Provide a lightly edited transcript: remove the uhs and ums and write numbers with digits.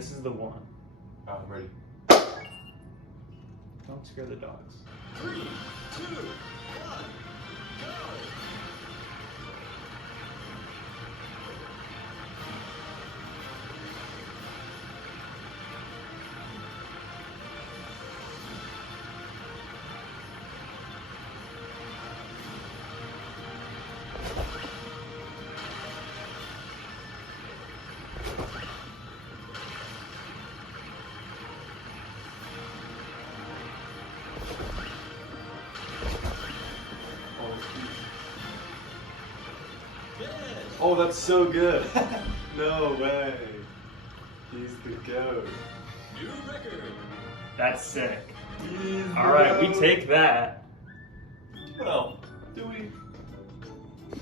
this is the one. I'm ready. Don't scare the dogs. 3, 2, 1, go! Oh, that's so good. No way. He's the goat. New record. That's sick. He's the All right, we goat. take that. Well, do we?